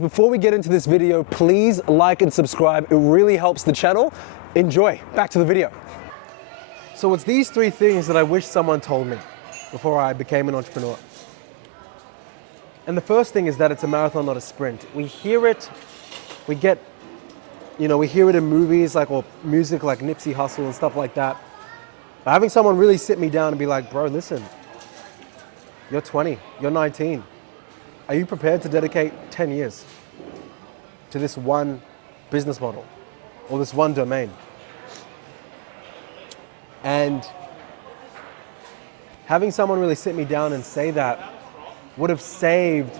Before we get into this video, please like and subscribe. It really helps the channel. Enjoy. Back to the video. So it's these three things that I wish someone told me before I became an entrepreneur. And the first thing is that it's a marathon, not a sprint. We hear it, we hear it in movies or music like Nipsey Hussle and stuff like that. But having someone really sit me down and be like, bro, listen, you're 20, you're 19. Are you prepared to dedicate 10 years to this one business model or this one domain? And having someone really sit me down and say that would have saved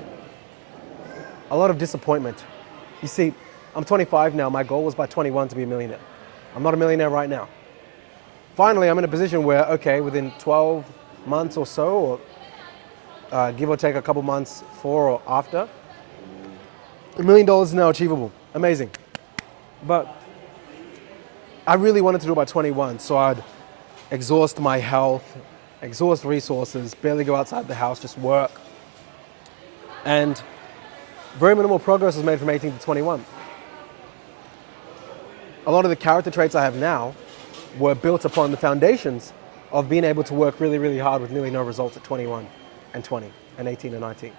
a lot of disappointment. You see, I'm 25 now. My goal was by 21 to be a millionaire. I'm not a millionaire right now. Finally, I'm in a position where, okay, within 12 months or so, or give or take a couple months before or after, $1 million is now achievable. Amazing. But I really wanted to do it by 21, so I'd exhaust my health, exhaust resources, barely go outside the house, just work. And very minimal progress was made from 18 to 21. A lot of the character traits I have now were built upon the foundations of being able to work really, really hard with nearly no results at 21 and 20 and 18 and 19.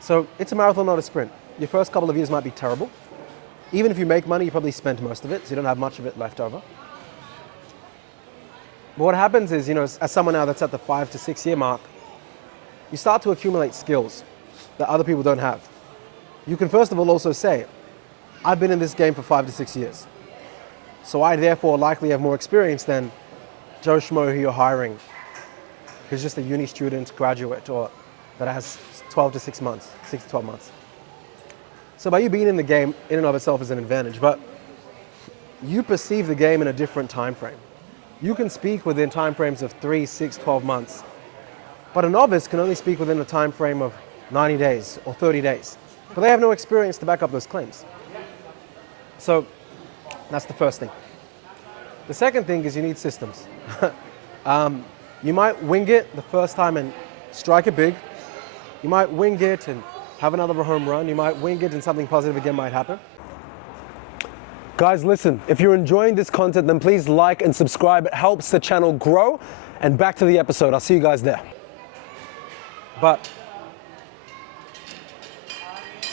So it's a marathon, not a sprint. Your first couple of years might be terrible. Even if you make money, you probably spent most of it, so you don't have much of it left over. But what happens is, as someone now that's at the 5 to 6 year mark, you start to accumulate skills that other people don't have. You can first of all also say, I've been in this game for 5 to 6 years. So I therefore likely have more experience than Joe Schmo who you're hiring, who's just a uni student, graduate, or that has 12 to 6 months, 6 to 12 months. So by you being in the game in and of itself is an advantage, but you perceive the game in a different time frame. You can speak within time frames of 3, 6, 12 months, but a novice can only speak within a time frame of 90 days or 30 days, but they have no experience to back up those claims. So that's the first thing. The second thing is you need systems. You might wing it the first time and strike it big. You might wing it and have another home run. You might wing it and something positive again might happen. Guys, listen, if you're enjoying this content, then please like and subscribe. It helps the channel grow. And back to the episode. I'll see you guys there. But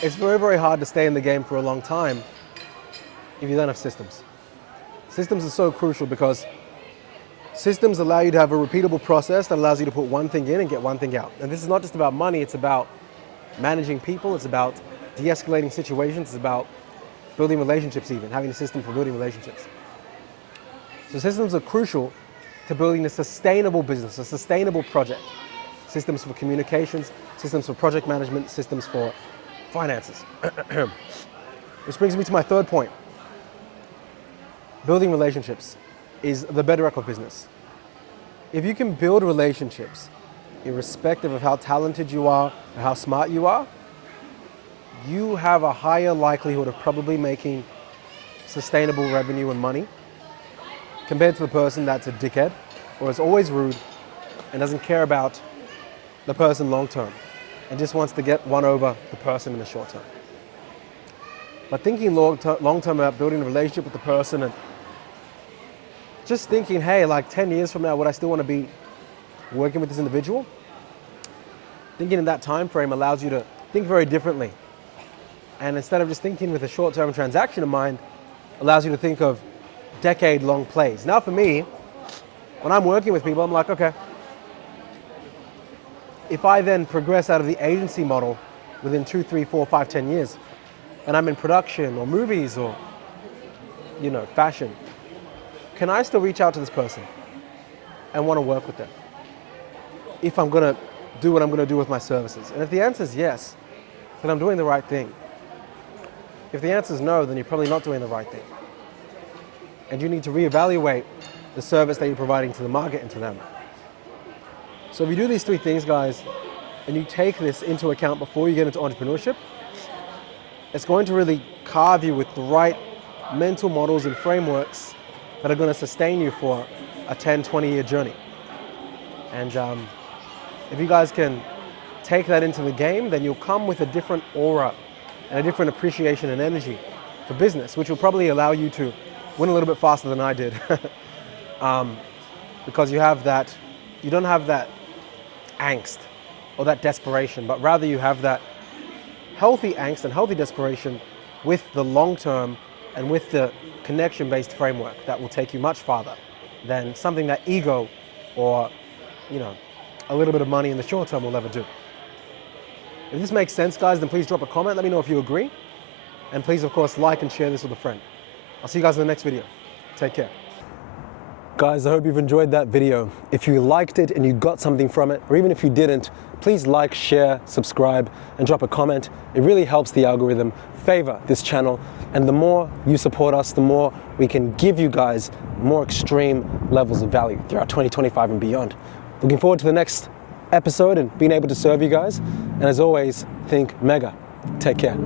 it's very, very hard to stay in the game for a long time if you don't have systems. Systems are so crucial because systems allow you to have a repeatable process that allows you to put one thing in and get one thing out. And this is not just about money, it's about managing people, it's about de-escalating situations, it's about building relationships even, having a system for building relationships. So systems are crucial to building a sustainable business, a sustainable project. Systems for communications, systems for project management, systems for finances. Which brings me to my third point. Building relationships is the bedrock of business. If you can build relationships, irrespective of how talented you are or how smart you are, you have a higher likelihood of probably making sustainable revenue and money compared to the person that's a dickhead or is always rude and doesn't care about the person long term and just wants to get one over the person in the short term. But thinking long term about building a relationship with the person and just thinking, hey, 10 years from now, would I still want to be working with this individual? Thinking in that time frame allows you to think very differently. And instead of just thinking with a short-term transaction in mind, allows you to think of decade-long plays. Now for me, when I'm working with people, I'm like, okay, if I then progress out of the agency model within 2, 3, 4, 5, 10 years, and I'm in production or movies or, fashion, can I still reach out to this person and want to work with them if I'm going to do what I'm going to do with my services? And if the answer is yes, then I'm doing the right thing. If the answer is no, then you're probably not doing the right thing. And you need to reevaluate the service that you're providing to the market and to them. So if you do these three things, guys, and you take this into account before you get into entrepreneurship, it's going to really carve you with the right mental models and frameworks that are going to sustain you for a 10, 20-year journey. And if you guys can take that into the game, then you'll come with a different aura and a different appreciation and energy for business, which will probably allow you to win a little bit faster than I did. Because you don't have that angst or that desperation, but rather you have that healthy angst and healthy desperation with the long term and with the connection-based framework that will take you much farther than something that ego or, a little bit of money in the short term will ever do. If this makes sense, guys, then please drop a comment. Let me know if you agree. And please, of course, like and share this with a friend. I'll see you guys in the next video. Take care. Guys, I hope you've enjoyed that video. If you liked it and you got something from it, or even if you didn't, please like, share, subscribe, and drop a comment. It really helps the algorithm favor this channel. And the more you support us, the more we can give you guys more extreme levels of value throughout 2025 and beyond. Looking forward to the next episode and being able to serve you guys. And as always, think mega. Take care.